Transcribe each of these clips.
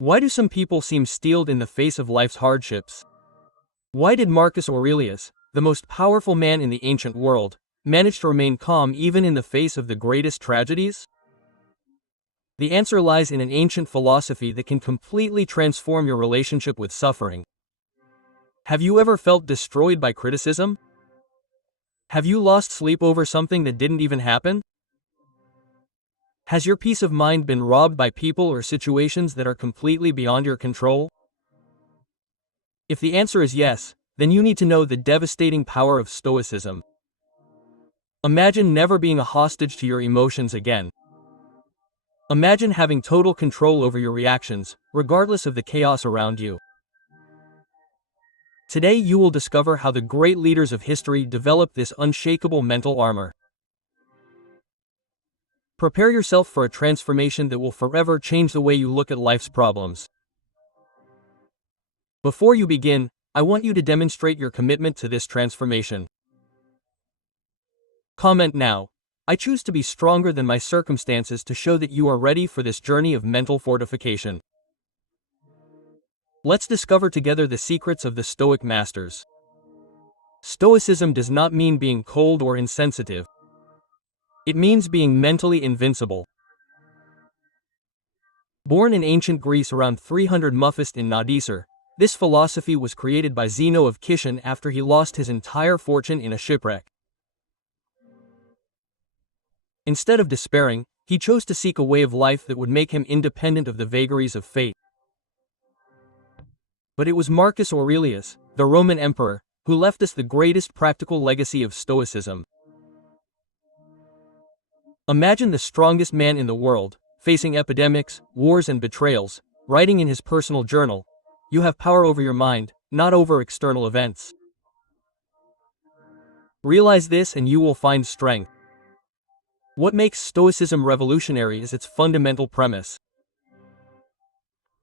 Why do some people seem steeled in the face of life's hardships? Why did Marcus Aurelius, the most powerful man in the ancient world, manage to remain calm even in the face of the greatest tragedies? The answer lies in an ancient philosophy that can completely transform your relationship with suffering. Have you ever felt destroyed by criticism? Have you lost sleep over something that didn't even happen? Has your peace of mind been robbed by people or situations that are completely beyond your control? If the answer is yes, then you need to know the devastating power of Stoicism. Imagine never being a hostage to your emotions again. Imagine having total control over your reactions, regardless of the chaos around you. Today you will discover how the great leaders of history developed this unshakable mental armor. Prepare yourself for a transformation that will forever change the way you look at life's problems. Before you begin, I want you to demonstrate your commitment to this transformation. Comment now. I choose to be stronger than my circumstances to show that you are ready for this journey of mental fortification. Let's discover together the secrets of the Stoic masters. Stoicism does not mean being cold or insensitive. It means being mentally invincible. Born in ancient Greece around 300 Muffist in Nadisar, this philosophy was created by Zeno of Kishan after he lost his entire fortune in a shipwreck. Instead of despairing, he chose to seek a way of life that would make him independent of the vagaries of fate. But it was Marcus Aurelius, the Roman emperor, who left us the greatest practical legacy of Stoicism. Imagine the strongest man in the world, facing epidemics, wars and betrayals, writing in his personal journal, "You have power over your mind, not over external events." Realize this and you will find strength. What makes Stoicism revolutionary is its fundamental premise.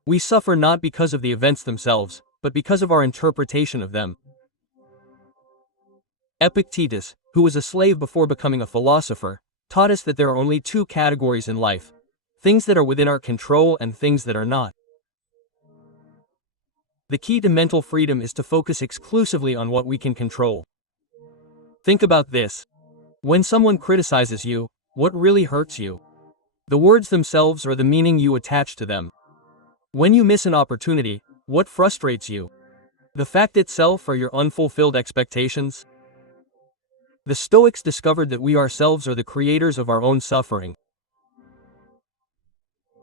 We suffer not because of the events themselves, but because of our interpretation of them. Epictetus, who was a slave before becoming a philosopher, taught us that there are only two categories in life: things that are within our control and things that are not. The key to mental freedom is to focus exclusively on what we can control. Think about this. When someone criticizes you, what really hurts you? The words themselves or the meaning you attach to them? When you miss an opportunity, what frustrates you? The fact itself or your unfulfilled expectations? The Stoics discovered that we ourselves are the creators of our own suffering.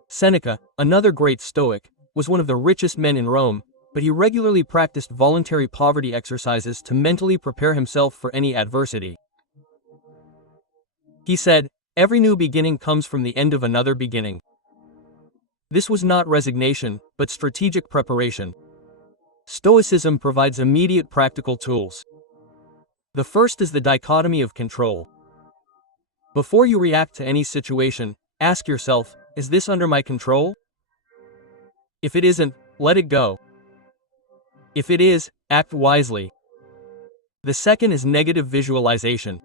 Seneca, another great Stoic, was one of the richest men in Rome, but he regularly practiced voluntary poverty exercises to mentally prepare himself for any adversity. He said, "Every new beginning comes from the end of another beginning." This was not resignation, but strategic preparation. Stoicism provides immediate practical tools. The first is the dichotomy of control. Before you react to any situation, ask yourself, is this under my control? If it isn't, let it go. If it is, act wisely. The second is negative visualization.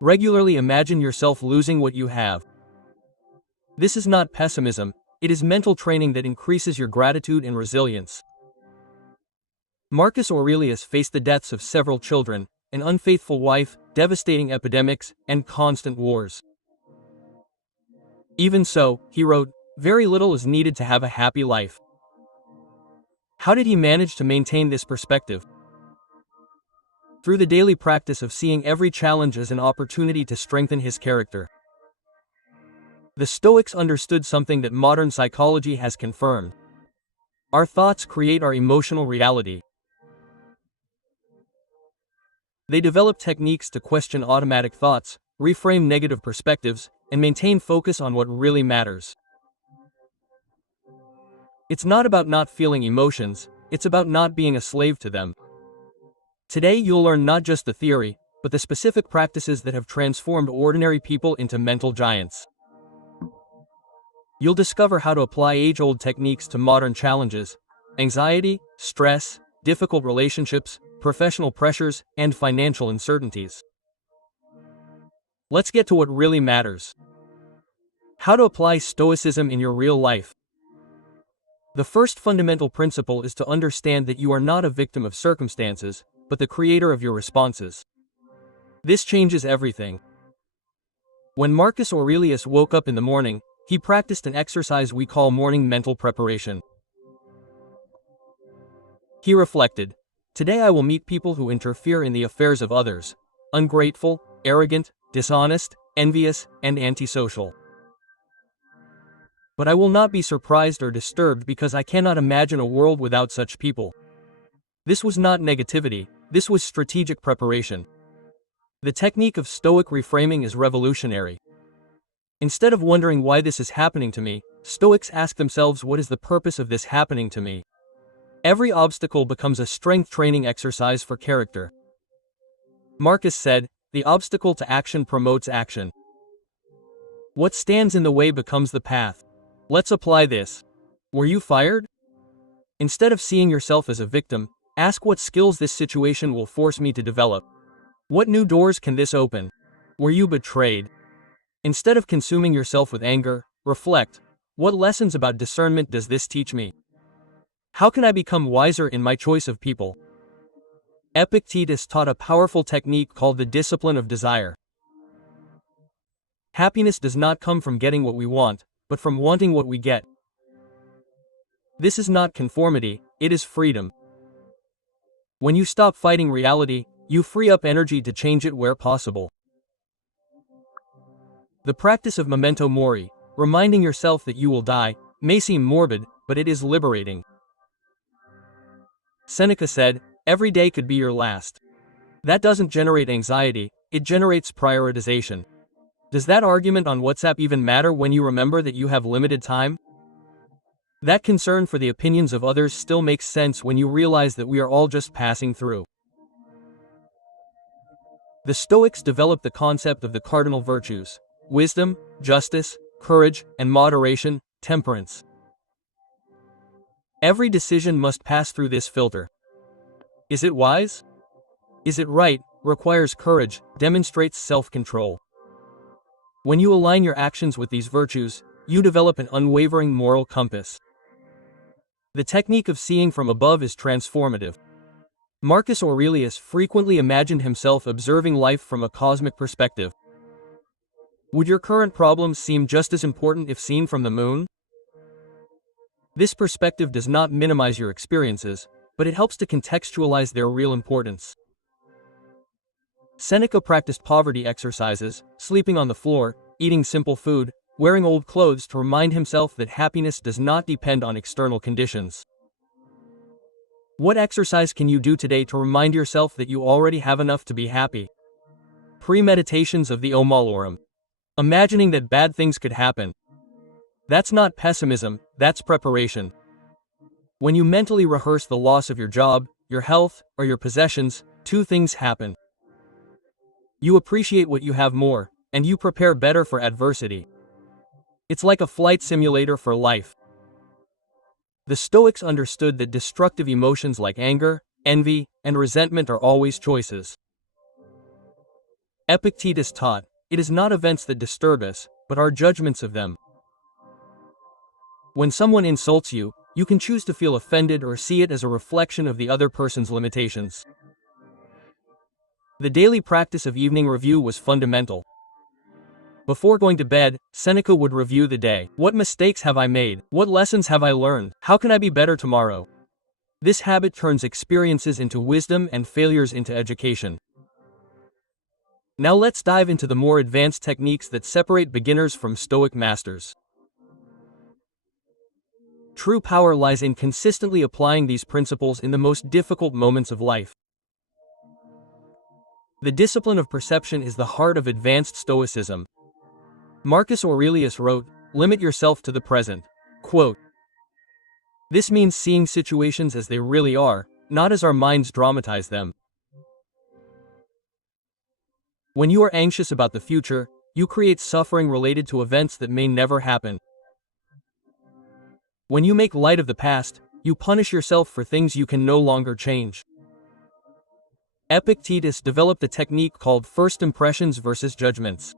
Regularly imagine yourself losing what you have. This is not pessimism, it is mental training that increases your gratitude and resilience. Marcus Aurelius faced the deaths of several children, an unfaithful wife, devastating epidemics, and constant wars. Even so, he wrote, "Very little is needed to have a happy life." How did he manage to maintain this perspective? Through the daily practice of seeing every challenge as an opportunity to strengthen his character. The Stoics understood something that modern psychology has confirmed. Our thoughts create our emotional reality. They develop techniques to question automatic thoughts, reframe negative perspectives, and maintain focus on what really matters. It's not about not feeling emotions, it's about not being a slave to them. Today you'll learn not just the theory, but the specific practices that have transformed ordinary people into mental giants. You'll discover how to apply age-old techniques to modern challenges: anxiety, stress, difficult relationships, professional pressures, and financial uncertainties. Let's get to what really matters. How to apply Stoicism in your real life. The first fundamental principle is to understand that you are not a victim of circumstances, but the creator of your responses. This changes everything. When Marcus Aurelius woke up in the morning, he practiced an exercise we call morning mental preparation. He reflected, "Today I will meet people who interfere in the affairs of others, ungrateful, arrogant, dishonest, envious, and antisocial. But I will not be surprised or disturbed because I cannot imagine a world without such people." This was not negativity, this was strategic preparation. The technique of Stoic reframing is revolutionary. Instead of wondering why this is happening to me, Stoics ask themselves, what is the purpose of this happening to me? Every obstacle becomes a strength training exercise for character. Marcus said, "The obstacle to action promotes action. What stands in the way becomes the path." Let's apply this. Were you fired? Instead of seeing yourself as a victim, ask what skills this situation will force me to develop. What new doors can this open? Were you betrayed? Instead of consuming yourself with anger, reflect, what lessons about discernment does this teach me? How can I become wiser in my choice of people? Epictetus taught a powerful technique called the discipline of desire. Happiness does not come from getting what we want, but from wanting what we get. This is not conformity, it is freedom. When you stop fighting reality, you free up energy to change it where possible. The practice of memento mori, reminding yourself that you will die, may seem morbid, but it is liberating. Seneca said, "Every day could be your last." That doesn't generate anxiety, it generates prioritization. Does that argument on WhatsApp even matter when you remember that you have limited time? That concern for the opinions of others still makes sense when you realize that we are all just passing through. The Stoics developed the concept of the cardinal virtues: wisdom, justice, courage, and moderation, temperance. Every decision must pass through this filter. Is it wise? Is it right? Requires courage, demonstrates self-control. When you align your actions with these virtues, you develop an unwavering moral compass. The technique of seeing from above is transformative. Marcus Aurelius frequently imagined himself observing life from a cosmic perspective. Would your current problems seem just as important if seen from the moon? This perspective does not minimize your experiences, but it helps to contextualize their real importance. Seneca practiced poverty exercises, sleeping on the floor, eating simple food, wearing old clothes to remind himself that happiness does not depend on external conditions. What exercise can you do today to remind yourself that you already have enough to be happy? Premeditations of the Omalorum. Imagining that bad things could happen. That's not pessimism, that's preparation. When you mentally rehearse the loss of your job, your health, or your possessions, two things happen. You appreciate what you have more, and you prepare better for adversity. It's like a flight simulator for life. The Stoics understood that destructive emotions like anger, envy, and resentment are always choices. Epictetus taught, it is not events that disturb us, but our judgments of them. When someone insults you, you can choose to feel offended or see it as a reflection of the other person's limitations. The daily practice of evening review was fundamental. Before going to bed, Seneca would review the day. What mistakes have I made? What lessons have I learned? How can I be better tomorrow? This habit turns experiences into wisdom and failures into education. Now let's dive into the more advanced techniques that separate beginners from Stoic masters. True power lies in consistently applying these principles in the most difficult moments of life. The discipline of perception is the heart of advanced Stoicism. Marcus Aurelius wrote, "Limit yourself to the present." Quote, "This means seeing situations as they really are, not as our minds dramatize them." When you are anxious about the future, you create suffering related to events that may never happen. When you make light of the past, you punish yourself for things you can no longer change. Epictetus developed a technique called first impressions versus judgments.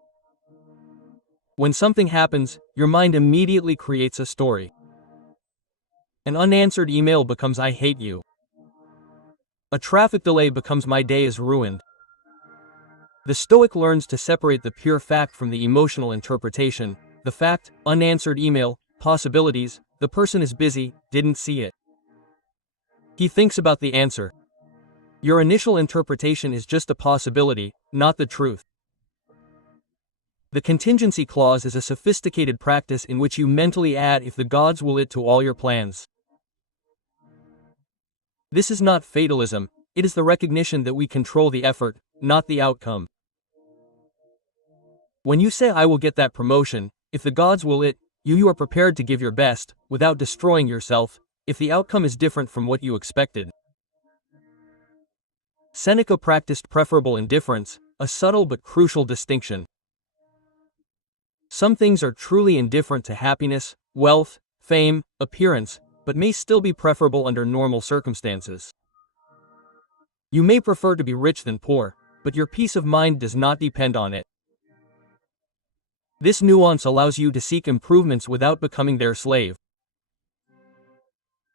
When something happens, your mind immediately creates a story. An unanswered email becomes I hate you. A traffic delay becomes my day is ruined. The Stoic learns to separate the pure fact from the emotional interpretation. The fact, unanswered email, possibilities, the person is busy, didn't see it. He thinks about the answer. Your initial interpretation is just a possibility, not the truth. The contingency clause is a sophisticated practice in which you mentally add if the gods will it to all your plans. This is not fatalism, it is the recognition that we control the effort, not the outcome. When you say I will get that promotion, if the gods will it, you are prepared to give your best, without destroying yourself, if the outcome is different from what you expected. Seneca practiced preferable indifference, a subtle but crucial distinction. Some things are truly indifferent to happiness, wealth, fame, appearance, but may still be preferable under normal circumstances. You may prefer to be rich than poor, but your peace of mind does not depend on it. This nuance allows you to seek improvements without becoming their slave.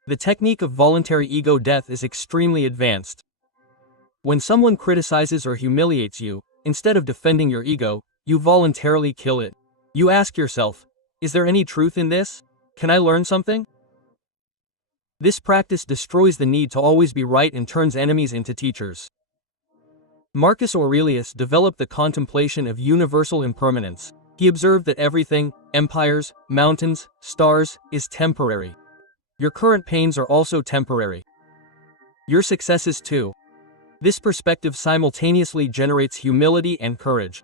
The technique of voluntary ego death is extremely advanced. When someone criticizes or humiliates you, instead of defending your ego, you voluntarily kill it. You ask yourself, is there any truth in this? Can I learn something? This practice destroys the need to always be right and turns enemies into teachers. Marcus Aurelius developed the contemplation of universal impermanence. He observed that everything, empires, mountains, stars, is temporary. Your current pains are also temporary. Your successes too. This perspective simultaneously generates humility and courage.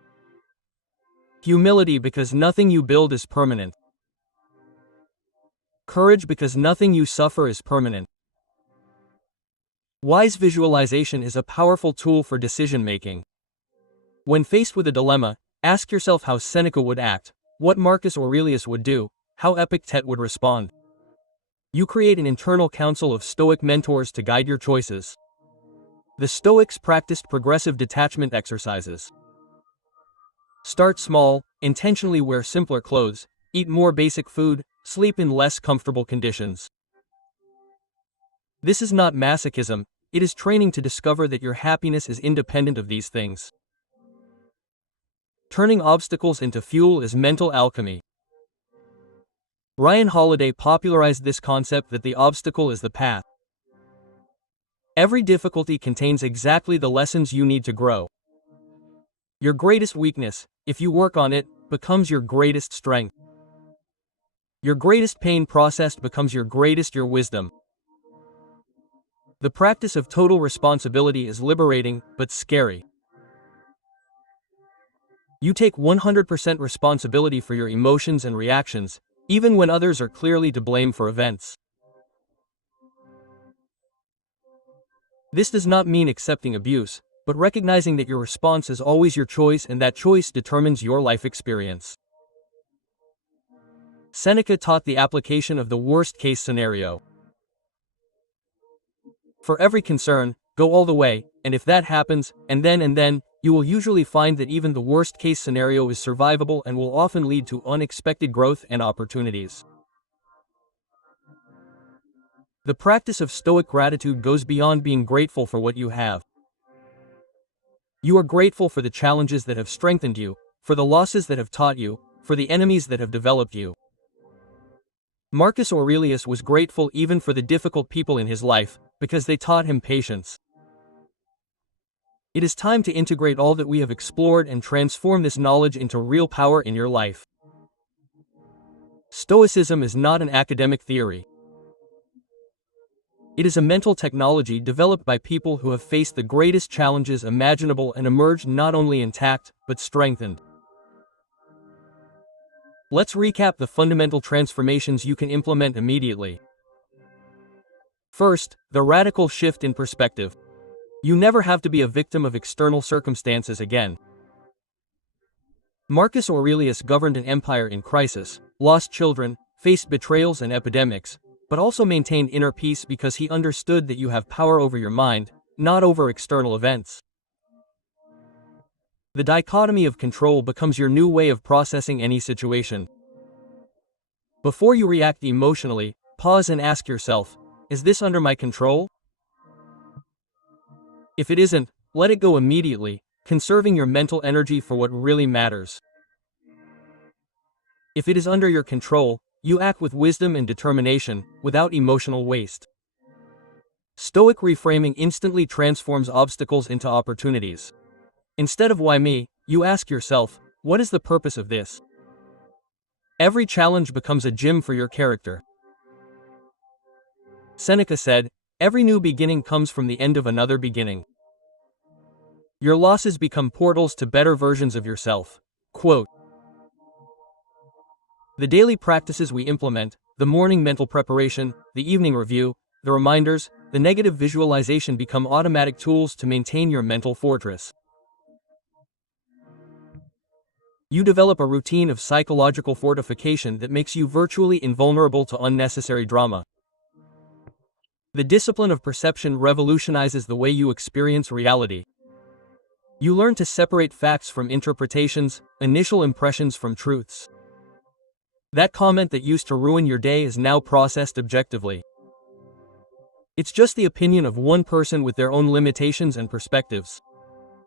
Humility because nothing you build is permanent. Courage because nothing you suffer is permanent. Wise visualization is a powerful tool for decision-making. When faced with a dilemma, ask yourself how Seneca would act, what Marcus Aurelius would do, how Epictet would respond. You create an internal council of Stoic mentors to guide your choices. The Stoics practiced progressive detachment exercises. Start small, intentionally wear simpler clothes, eat more basic food, sleep in less comfortable conditions. This is not masochism, it is training to discover that your happiness is independent of these things. Turning obstacles into fuel is mental alchemy. Ryan Holiday popularized this concept that the obstacle is the path. Every difficulty contains exactly the lessons you need to grow. Your greatest weakness, if you work on it, becomes your greatest strength. Your greatest pain processed becomes your wisdom. The practice of total responsibility is liberating, but scary. You take 100% responsibility for your emotions and reactions, even when others are clearly to blame for events. This does not mean accepting abuse, but recognizing that your response is always your choice and that choice determines your life experience. Seneca taught the application of the worst-case scenario. For every concern, go all the way, and if that happens, and then, you will usually find that even the worst-case scenario is survivable and will often lead to unexpected growth and opportunities. The practice of Stoic gratitude goes beyond being grateful for what you have. You are grateful for the challenges that have strengthened you, for the losses that have taught you, for the enemies that have developed you. Marcus Aurelius was grateful even for the difficult people in his life, because they taught him patience. It is time to integrate all that we have explored and transform this knowledge into real power in your life. Stoicism is not an academic theory. It is a mental technology developed by people who have faced the greatest challenges imaginable and emerged not only intact, but strengthened. Let's recap the fundamental transformations you can implement immediately. First, the radical shift in perspective. You never have to be a victim of external circumstances again. Marcus Aurelius governed an empire in crisis, lost children, faced betrayals and epidemics, but also maintained inner peace because he understood that you have power over your mind, not over external events. The dichotomy of control becomes your new way of processing any situation. Before you react emotionally, Pause and ask yourself, is this under my control? If it isn't, let it go immediately, conserving your mental energy for what really matters. If it is under your control, you act with wisdom and determination, without emotional waste. Stoic reframing instantly transforms obstacles into opportunities. Instead of why me, you ask yourself, what is the purpose of this? Every challenge becomes a gym for your character. Seneca said, every new beginning comes from the end of another beginning. Your losses become portals to better versions of yourself. Quote, the daily practices we implement, the morning mental preparation, the evening review, the reminders, the negative visualization become automatic tools to maintain your mental fortress. You develop a routine of psychological fortification that makes you virtually invulnerable to unnecessary drama. The discipline of perception revolutionizes the way you experience reality. You learn to separate facts from interpretations, initial impressions from truths. That comment that used to ruin your day is now processed objectively. It's just the opinion of one person with their own limitations and perspectives.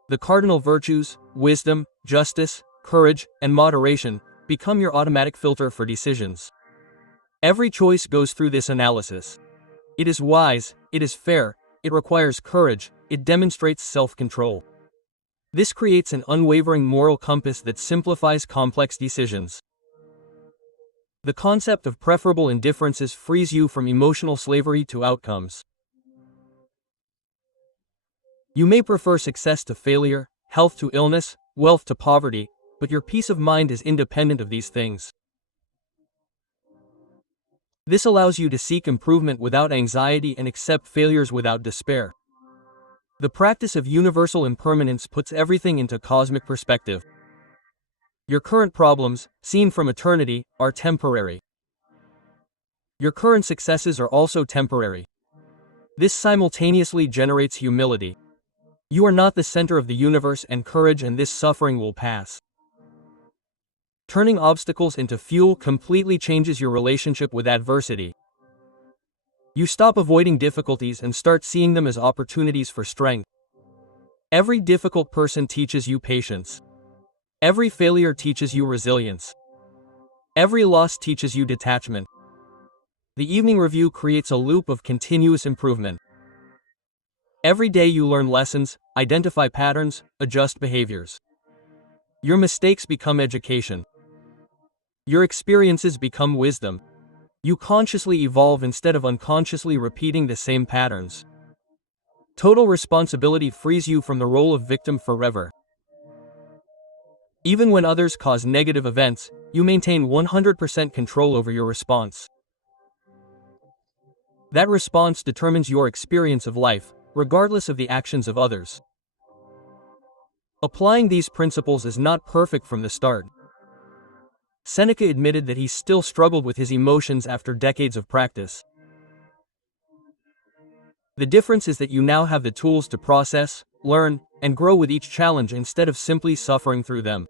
The cardinal virtues, wisdom, justice, courage, and moderation, become your automatic filter for decisions. Every choice goes through this analysis. It is wise, it is fair, it requires courage, it demonstrates self-control. This creates an unwavering moral compass that simplifies complex decisions. The concept of preferable indifferences frees you from emotional slavery to outcomes. You may prefer success to failure, health to illness, wealth to poverty, but your peace of mind is independent of these things. This allows you to seek improvement without anxiety and accept failures without despair. The practice of universal impermanence puts everything into cosmic perspective. Your current problems, seen from eternity, are temporary. Your current successes are also temporary. This simultaneously generates humility. You are not the center of the universe, and courage and this suffering will pass. Turning obstacles into fuel completely changes your relationship with adversity. You stop avoiding difficulties and start seeing them as opportunities for strength. Every difficult person teaches you patience. Every failure teaches you resilience. Every loss teaches you detachment. The evening review creates a loop of continuous improvement. Every day you learn lessons, identify patterns, adjust behaviors. Your mistakes become education. Your experiences become wisdom. You consciously evolve instead of unconsciously repeating the same patterns. Total responsibility frees you from the role of victim forever. Even when others cause negative events, you maintain 100% control over your response. That response determines your experience of life, regardless of the actions of others. Applying these principles is not perfect from the start. Seneca admitted that he still struggled with his emotions after decades of practice. The difference is that you now have the tools to process, learn, and grow with each challenge instead of simply suffering through them.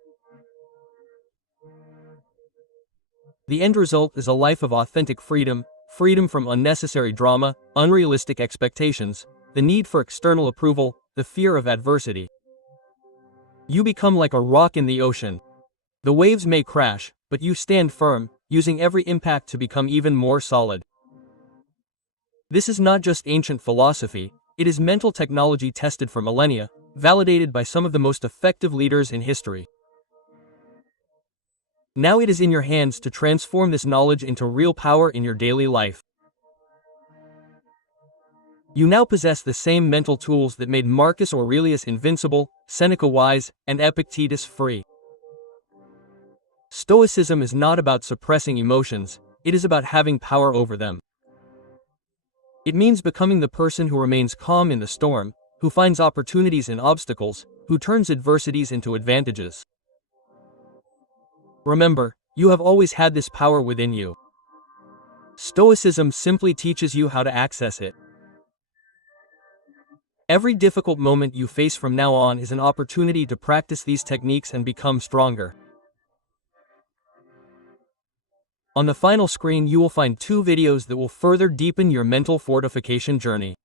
The end result is a life of authentic freedom, freedom from unnecessary drama, unrealistic expectations, the need for external approval, the fear of adversity. You become like a rock in the ocean. The waves may crash, but you stand firm, using every impact to become even more solid. This is not just ancient philosophy, it is mental technology tested for millennia, validated by some of the most effective leaders in history. Now it is in your hands to transform this knowledge into real power in your daily life. You now possess the same mental tools that made Marcus Aurelius invincible, Seneca wise, and Epictetus free. Stoicism is not about suppressing emotions, it is about having power over them. It means becoming the person who remains calm in the storm, who finds opportunities in obstacles, who turns adversities into advantages. Remember, you have always had this power within you. Stoicism simply teaches you how to access it. Every difficult moment you face from now on is an opportunity to practice these techniques and become stronger. On the final screen you will find 2 videos that will further deepen your mental fortification journey.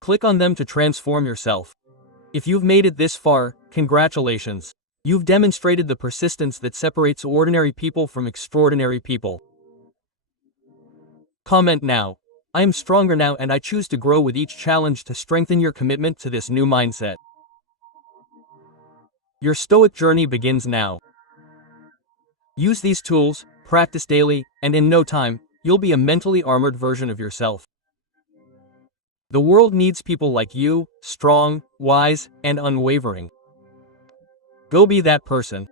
Click on them to transform yourself. If you've made it this far, congratulations. You've demonstrated the persistence that separates ordinary people from extraordinary people. Comment now. I am stronger now and I choose to grow with each challenge to strengthen your commitment to this new mindset. Your Stoic journey begins now. Use these tools, practice daily, and in no time, you'll be a mentally armored version of yourself. The world needs people like you, strong, wise, and unwavering. Go be that person.